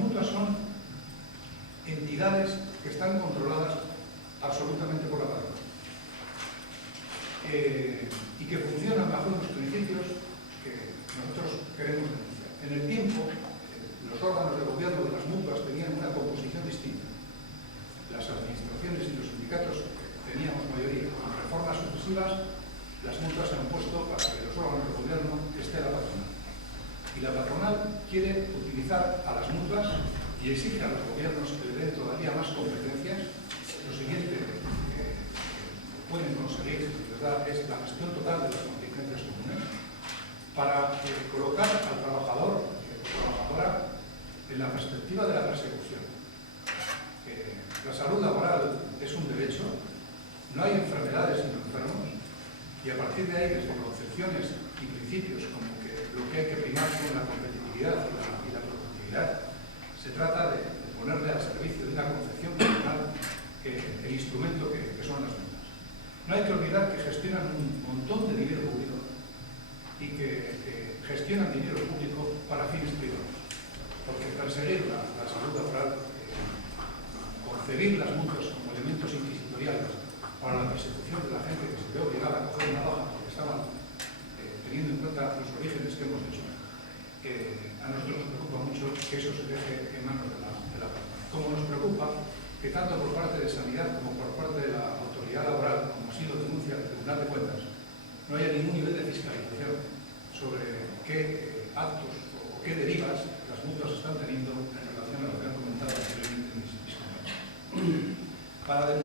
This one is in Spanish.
mutuas son entidades que están controladas absolutamente por la patronal y que funcionan bajo unos principios que nosotros queremos denunciar. En el tiempo, los órganos de gobierno de las mutuas tenían una composición distinta. Las administraciones y los sindicatos teníamos mayoría. Con reformas sucesivas, las mutuas se han puesto para que los órganos de gobierno esté la patronal. Y la patronal quiere utilizar a las mutuas y exige a los gobiernos que le den todavía más competencias. Lo siguiente que pueden conseguir, ¿verdad?, es la gestión total de las contingencias comunes para colocar al trabajador o trabajadora en la perspectiva de la persecución. La salud laboral es un derecho, no hay enfermedades sino enfermos, y a partir de ahí, desde concepciones y principios como que lo que hay que primar son la competitividad y la productividad, se trata de ponerle al servicio de una concepción personal el instrumento que son las mutuas. No hay que olvidar que gestionan un montón de dinero público y que gestionan dinero público para fines privados, porque perseguir la salud laboral, concebir las mutuas como elementos inquisitoriales para la persecución de la gente que se ve obligada a coger una baja porque estaban teniendo en cuenta los orígenes que hemos hecho. A nosotros nos preocupa mucho que eso se deje en manos de la patronal. Como nos preocupa que tanto por parte de Sanidad como por parte de la autoridad laboral, como ha sido denuncia del Tribunal de Cuentas, no haya ningún nivel de fiscalización sobre qué actos o qué derivas las mutuas están teniendo en